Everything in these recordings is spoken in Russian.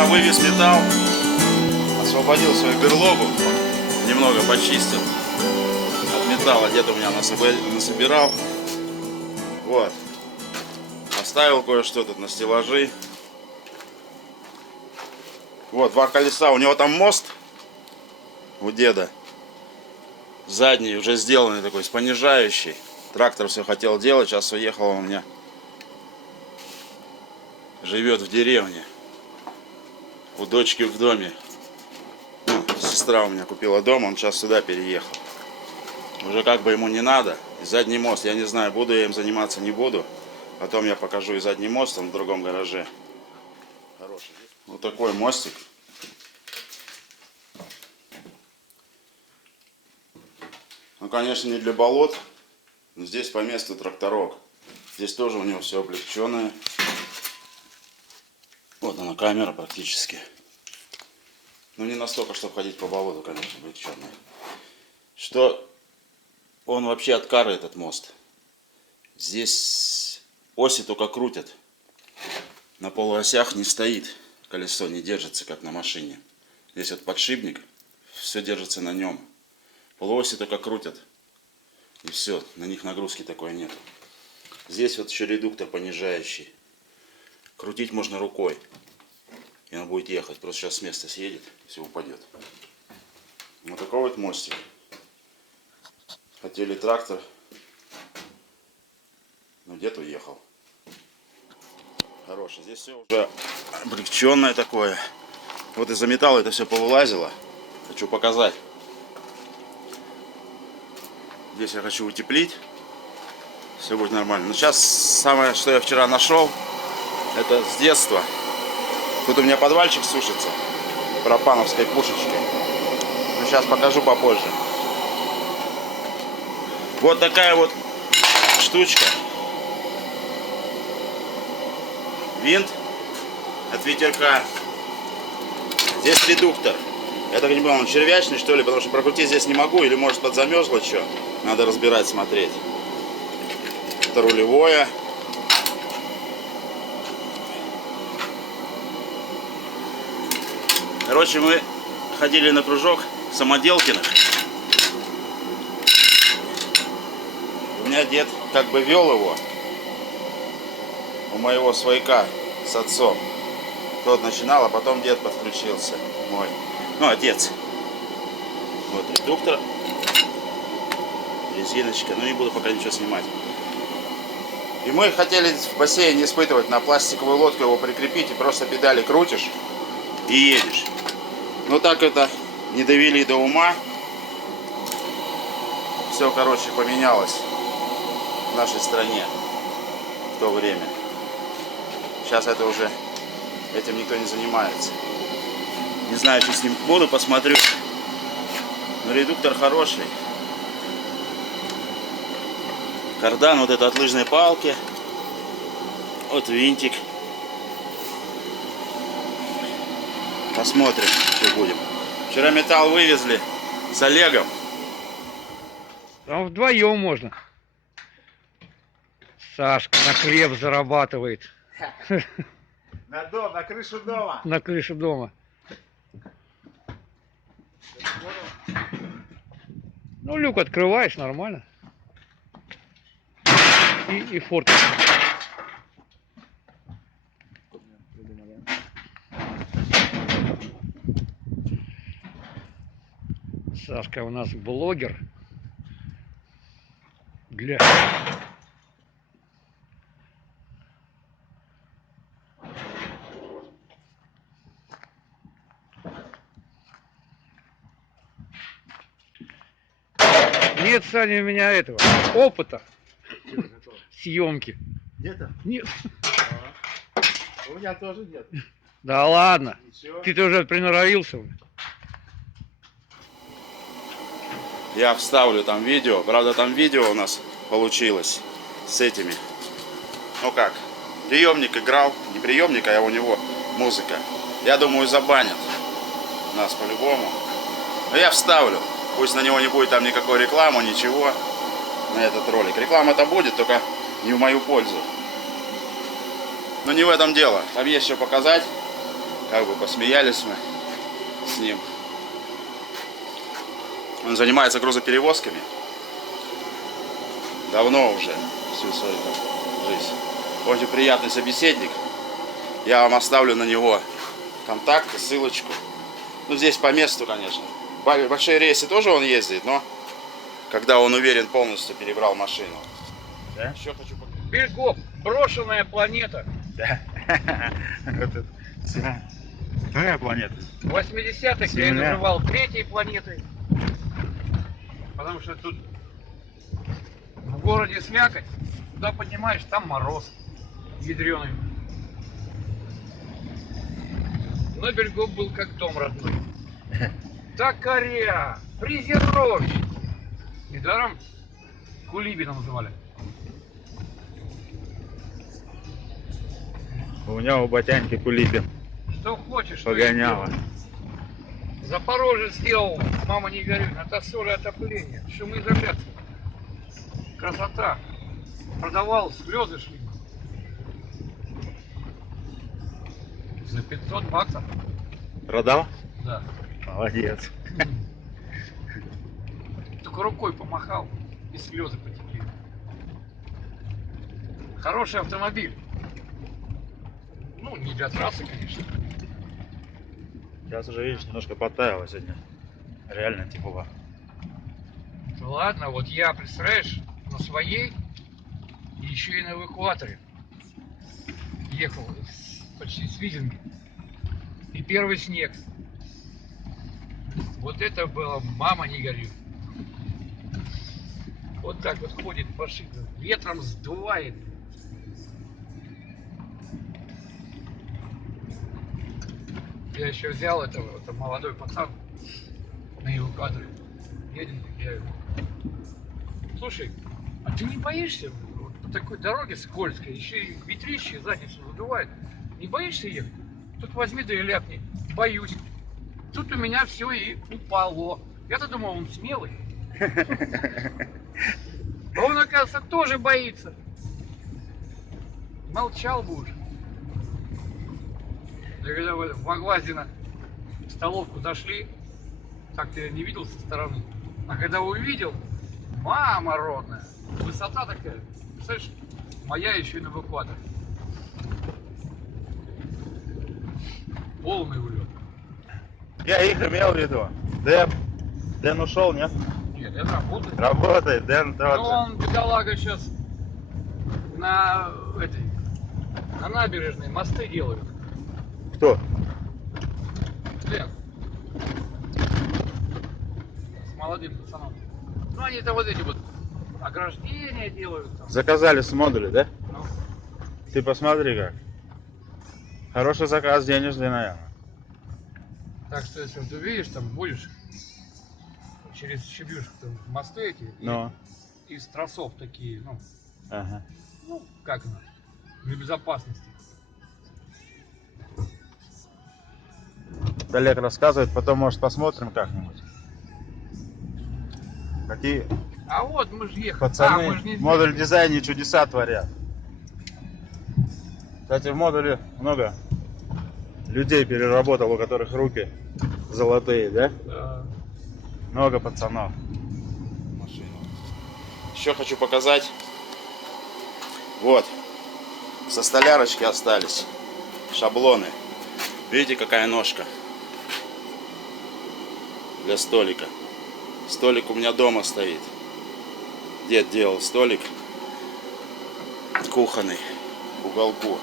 Вчера вывез металл, освободил свою берлогу, немного почистил от металла, где-то у меня насобирал. Вот. Поставил кое-что тут на стеллажи. Вот, два колеса. У него там мост у деда. Задний уже сделанный такой, с понижающий. Трактор все хотел делать, сейчас уехал он у меня. Живет в деревне. У дочки в доме. Ну, сестра у меня купила дом, он сейчас сюда переехал. Уже как бы ему не надо. И задний мост, я не знаю, буду я им заниматься, не буду. Потом я покажу и задний мост, он в другом гараже. Хороший. Вот такой мостик. Ну, конечно, не для болот. Но здесь по месту тракторок. Здесь тоже у него все облегченное. Вот она, камера практически. Ну, не настолько, чтобы ходить по болоту, конечно, облегченная. Что он вообще от кары, этот мост. Здесь оси только крутят. На полуосях не стоит. Колесо не держится, как на машине. Здесь вот подшипник. Все держится на нем. Полуоси только крутят. И все. На них нагрузки такой нет. Здесь вот еще редуктор понижающий. Крутить можно рукой. И он будет ехать. Просто сейчас с места съедет. Все упадет. Вот такой вот мостик. Хотели трактор. Но дед уехал. Хороший. Здесь все уже облегченное такое. Вот из-за металла это все повылазило. Хочу показать. Здесь я хочу утеплить. Все будет нормально. Но сейчас самое, что я вчера нашел, это с детства. Тут у меня подвальчик сушится пропановской пушечкой. Но сейчас покажу попозже. Вот такая вот штучка. Винт от ветерка. Здесь редуктор. Я так не понял, он червячный, что ли, потому что прокрутить здесь не могу. Или может подзамерзло что. Надо разбирать, смотреть. Это рулевое. Короче, мы ходили на кружок Самоделкиных. У меня дед как бы вел его. У моего свояка с отцом. Тот начинал, а потом дед подключился. Мой. Ну, отец. Вот редуктор. Резиночка. Ну, не буду пока ничего снимать. И мы хотели в бассейне испытывать, на пластиковую лодку его прикрепить и просто педали крутишь и едешь. Но так это не довели до ума. Все, короче, поменялось в нашей стране в то время. Сейчас это уже, этим никто не занимается. Не знаю, что с ним буду, посмотрю. Но редуктор хороший. Кардан вот это от лыжной палки. Вот винтик. Посмотрим, что будем. Вчера металл вывезли с Олегом. Там вдвоем можно. Сашка на хлеб зарабатывает. На дом, на крышу дома. На крышу дома. Ну, люк открываешь, нормально. И форточку. Сашка у нас блогер. Для... Нет, Саня, у меня этого опыта съемки. Где-то? Нет. У меня тоже нет. Да ладно. Ничего. Ты уже приноровился. Я вставлю там видео. Правда, там видео у нас получилось с этими. Ну как? Приемник играл. Не приемник, а у него музыка. Я думаю, забанят нас по-любому. Но я вставлю. Пусть на него не будет там никакой рекламы, ничего. На этот ролик. Реклама-то будет, только не в мою пользу. Но не в этом дело. Там есть что показать. Как бы посмеялись мы с ним. Он занимается грузоперевозками. Давно уже, всю свою жизнь. Очень приятный собеседник. Я вам оставлю на него контакты, ссылочку. Ну, здесь по месту, конечно. Большие рейсы тоже он ездит, но когда он уверен, полностью перебрал машину. Да? Еще хочу показать. Бельгов, брошенная планета. Да. Вот это вся. Какая планета? В 80-х я ее Земля. называл третьей планетой. Потому что тут в городе слякоть. Туда поднимаешь, там мороз ядреный. Но Бельгов был как дом родной. Токаря, фрезеровщик. Недаром Кулибина называли. У него у батяньки Кулибин Что хочешь, что и погоняла. делай. Запорожец сделал, мама не горюй, это соль отопления, шумоизоляция. Красота. Продавал, слезы шли. За 500 баксов. Продал? Да. Молодец. Только рукой помахал, и слезы потекли. Хороший автомобиль. Ну, не для трассы, конечно. Сейчас уже, видишь, немножко подтаяло сегодня. Реально тепло. Ну ладно, вот я, представляешь, на своей, и еще и на эвакуаторе ехал почти с Видинги. И первый снег. Вот это было, мама не горюй. Вот так вот ходит по шипу, ветром сдувает. Я еще взял этого, это молодой пацан на эвакуаторе. Едем, я его. Слушай, а ты не боишься вот по такой дороге скользкой, еще и ветрище задницу задувает? Не боишься ехать? Тут возьми да и ляпни. Боюсь. Тут у меня все и упало. Я-то думал, он смелый. А он, оказывается, тоже боится. Молчал бы уже. Я когда в Аглазино в столовку зашли, так-то я не видел со стороны. А когда увидел, мама родная, высота такая. Представляешь, моя еще и на эвакуаторе. Полный улет. Я их имел в виду. Дэн. Дэн ушел, нет? Нет, это работает. Работает, Дэн Ну, тот же. он, бедолага, сейчас на на набережной мосты делают. Кто? Дэн. С молодым пацаном. Ну, они там вот эти вот ограждения делают. Там. Заказали с модуля, да? Ну, Ты посмотри как. Хороший заказ денежный, наверное. так что, если ты увидишь, там будешь через Щебюшку там мосты эти Но. и из тросов такие, ну, Ага. ну, как оно, для безопасности. Олег рассказывает, потом, может, посмотрим как-нибудь. Какие А вот мы же ехали. пацаны мы же не в модуль дизайне чудеса творят. Кстати, в модуле много людей переработал, у которых руки золотые, да? Да. Много пацанов. Машину. Еще хочу показать. Вот. Со столярочки остались шаблоны. Видите, какая ножка для столика. Столик у меня дома стоит. Дед делал столик кухонный к уголку.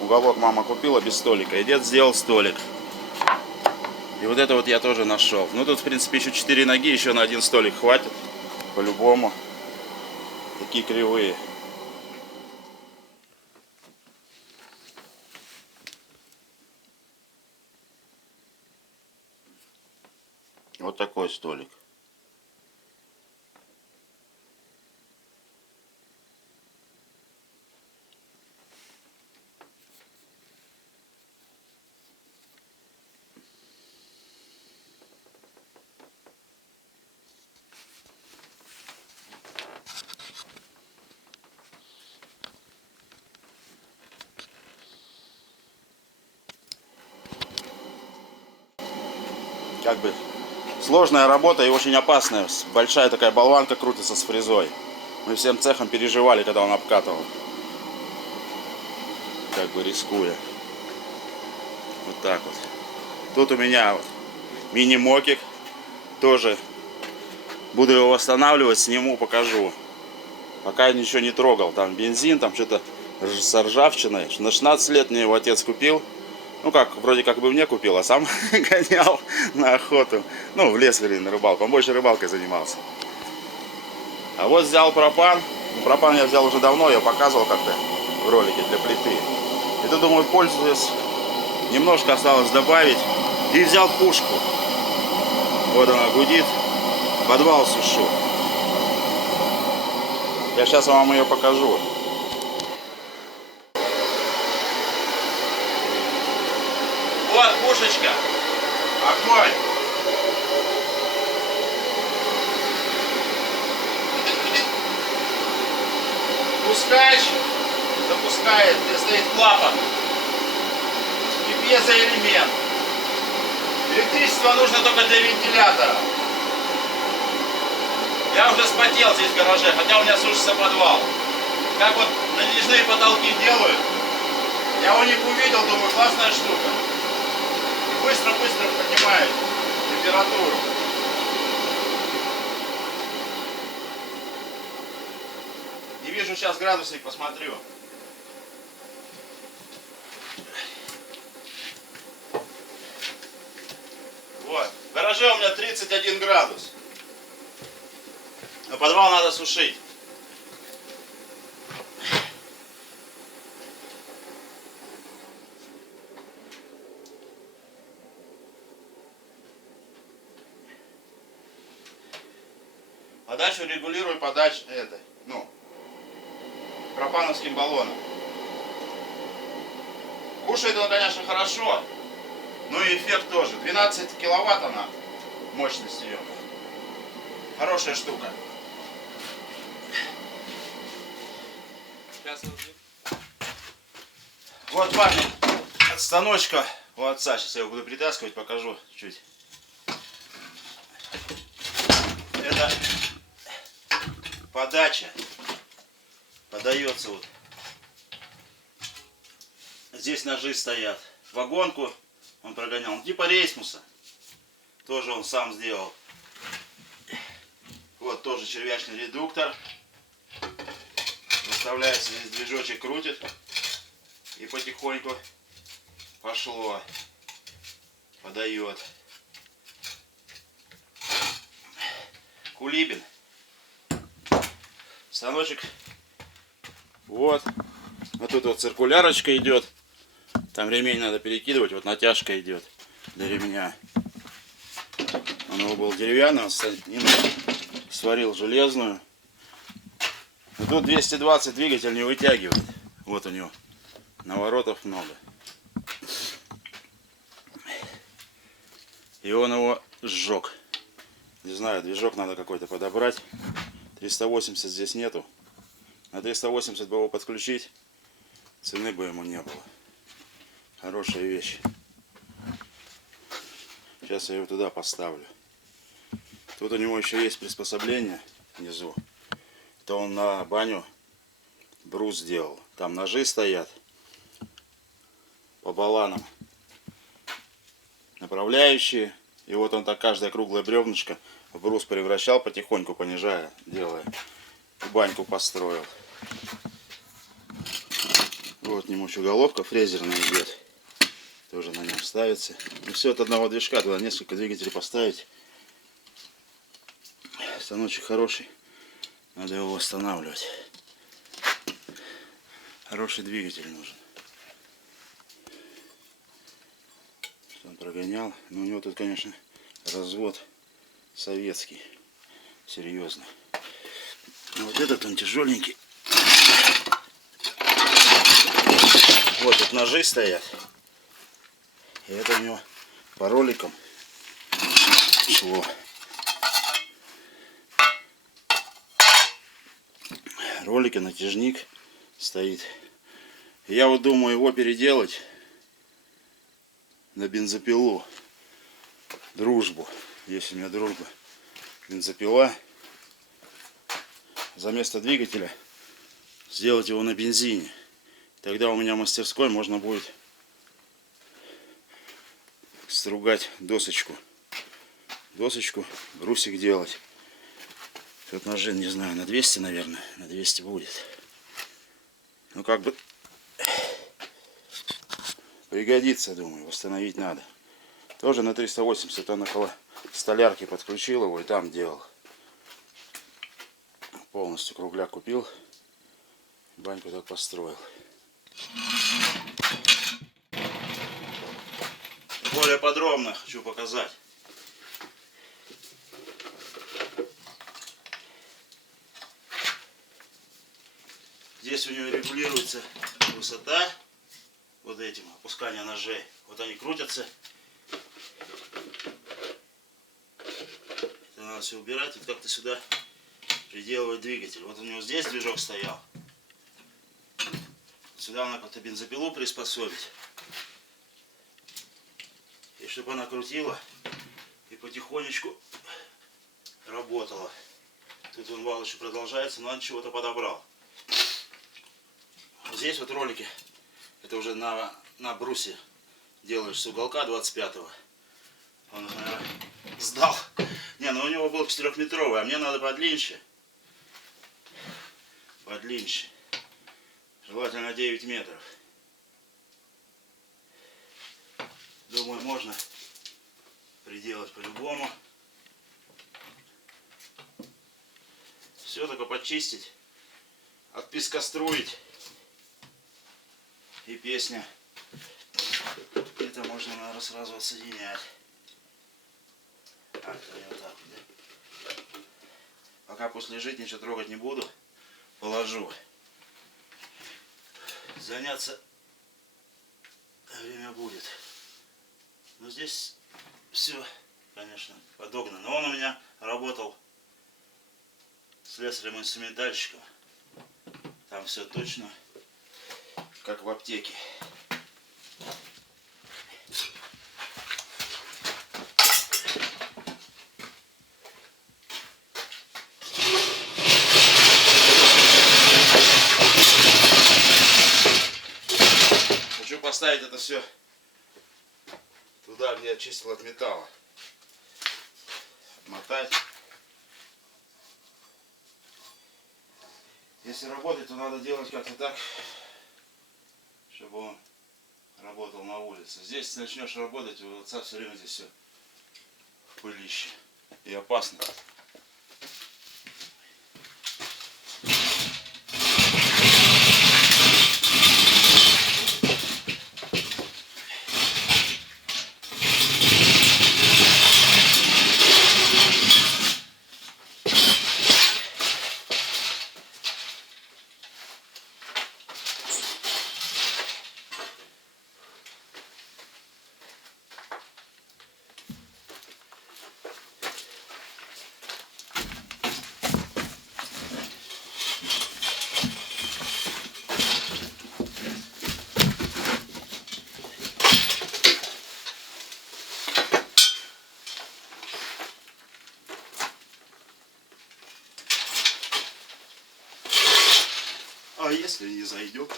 Уголок мама купила без столика, и дед сделал столик. И вот это вот я тоже нашел. Ну тут, в принципе, еще 4 ноги, еще на один столик хватит. По-любому. Такие кривые. Вот такой столик. как бы сложная работа и очень опасная. Большая такая болванка крутится с фрезой. Мы всем цехом переживали, когда он обкатывал. Как бы рискуя. Вот так вот. Тут у меня вот мини-мокик. Тоже буду его восстанавливать, сниму, покажу. Пока я ничего не трогал. Там бензин, там что-то с ржавчиной. На 16 лет мне его отец купил. Ну как, вроде как бы мне купил, а сам гонял на охоту. Ну, в лес, вернее, на рыбалку. Он больше рыбалкой занимался. А вот взял пропан. Пропан я взял уже давно, я показывал как-то в ролике для плиты. И тут, думаю, пользуясь, немножко осталось добавить. И взял пушку. Вот она гудит. Подвал сушу. Я сейчас вам ее покажу. Вот пушечка. Огонь. Пускач запускает, где стоит клапан. И пьезоэлемент. Электричество нужно только для вентилятора. Я уже спотел здесь в гараже, хотя у меня сушится подвал. Как вот натяжные потолки делают. Я у них увидел, думаю, классная штука. И быстро-быстро поднимает температуру. Не вижу, сейчас градусник посмотрю. Вот. В гараже у меня 31 градус. Но подвал надо сушить. Подачу регулирую пропановским баллоном. Кушает он, конечно, хорошо, но и эффект тоже. 12 киловатт она, мощность ее. Хорошая штука. Вот память от станочка у отца. Сейчас я его буду притаскивать, покажу чуть. Это подача. Подается вот. Здесь ножи стоят. Вагонку он прогонял. Типа рейсмуса. Тоже он сам сделал. Вот тоже червячный редуктор. Выставляется здесь движочек, крутит. И потихоньку пошло. Подает. Кулибин. Станочек. Вот. Вот тут вот циркулярочка идет. Там ремень надо перекидывать. Вот натяжка идет для ремня. Он его был деревянный, сварил железную. И тут 220 двигатель не вытягивает. Вот у него наворотов много. И он его сжег. Не знаю, движок надо какой-то подобрать. 380 здесь нету. На 380 бы его подключить, цены бы ему не было. Хорошая вещь. Сейчас я его туда поставлю. Тут у него еще есть приспособление внизу. Это он на баню брус сделал. Там ножи стоят по баланам. Направляющие. И вот он так каждое круглое бревнышко в брус превращал, потихоньку понижая, делая. И баньку построил. Вот к нему еще головка фрезерная идет. Тоже на нем ставится. И все от одного движка. Туда несколько двигателей поставить. Станочек хороший. Надо его восстанавливать. Хороший двигатель нужен. Он прогонял. Но у него тут, конечно, развод советский. Серьезно. Но вот этот он тяжеленький. Вот тут ножи стоят. И это у него по роликам шло. Ролики, натяжник стоит. Я вот думаю его переделать на бензопилу. дружбу. Есть у меня дружба. Бензопила. За место двигателя сделать его на бензине. Тогда у меня в мастерской можно будет стругать досочку. Брусик делать. Тут ножи, не знаю, на 200, наверное. На 200 будет. Ну, как бы пригодится, думаю. Восстановить надо. Тоже на 380. Он около столярки подключил его и там делал. Полностью кругляк купил. Баньку так построил. Более подробно хочу показать. Здесь у него регулируется высота вот этим, опускание ножей. Вот они крутятся. Это надо все убирать. Вот как-то сюда приделывать двигатель. Вот у него здесь движок стоял. Сюда надо как-то бензопилу приспособить. И чтобы она крутила и потихонечку работала. Тут вон вал еще продолжается, но он чего-то подобрал. Здесь вот ролики, это уже на брусе делаешь с уголка 25-го. Он, наверное, сдал. Не, ну у него был 4-метровый, а мне надо подлиннее. Подлиннее. Желательно 9 метров. Думаю, можно приделать по-любому. Все только почистить, отпескоструить. И песня. Это можно, наверное, сразу отсоединять. А, это я вот так вот, да? Пока пусть лежит, ничего трогать не буду. Положу. Заняться время будет. Но здесь все, конечно, подогнано. Но он у меня работал слесарем-инструментальщиком. Там все точно как в аптеке. Хочу поставить это все туда, где я чистил от металла. Отмотать. Если работать, то надо делать как-то так, чтобы он работал на улице. Здесь, если начнешь работать, у отца все время здесь все в пылище. И опасно. А если не зайдет?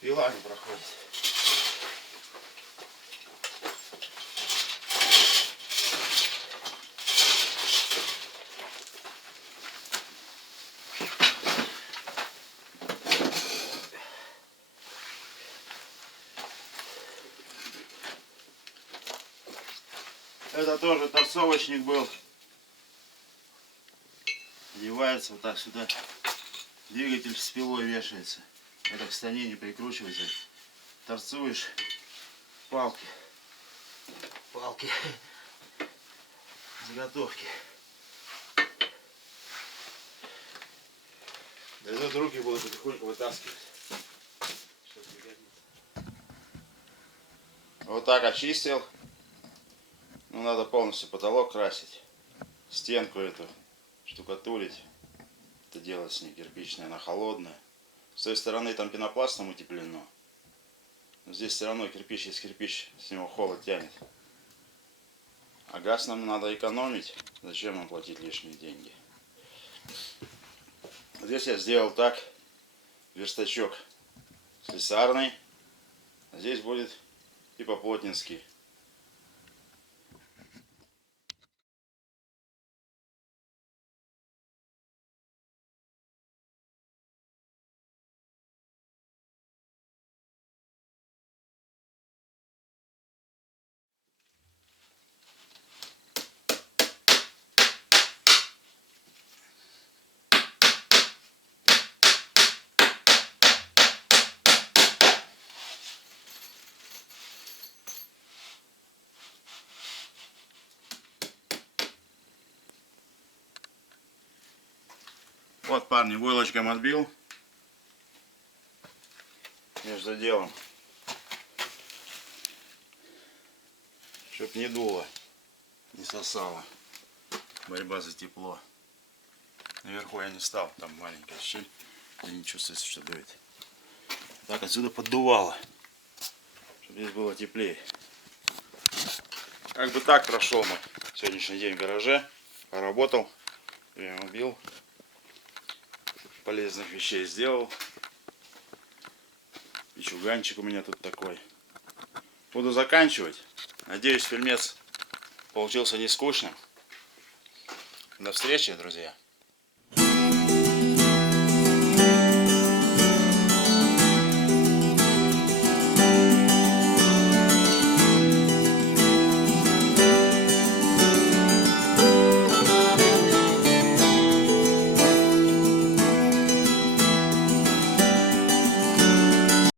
Пила не проходит. Это тоже торцовочник был. Одевается вот так сюда. Двигатель с пилой вешается. Это к станине прикручивается. Торцуешь палки. Заготовки. Да и тут руки будут потихоньку вытаскивать. Вот так очистил. Ну, надо полностью потолок красить. Стенку эту штукатурить. Это делать с ней кирпичная, она холодная. С той стороны там пенопластом утеплено. Но здесь все равно кирпич есть кирпич, с него холод тянет. А газ нам надо экономить. Зачем нам платить лишние деньги? Здесь я сделал так. Верстачок слесарный. А здесь будет типа плотницкий. Вот, парни, войлочком отбил. Между делом. Чтоб не дуло, не сосало. Борьба за тепло. Наверху я не стал, там маленькая щель, и не чувствуется, что дует. Так отсюда поддувало, чтобы здесь было теплее. Как бы так прошел мой сегодняшний день в гараже. Поработал, время убил. Полезных вещей сделал. И чуганчик у меня тут такой. Буду заканчивать. Надеюсь, фильмец получился не скучным. До встречи, друзья.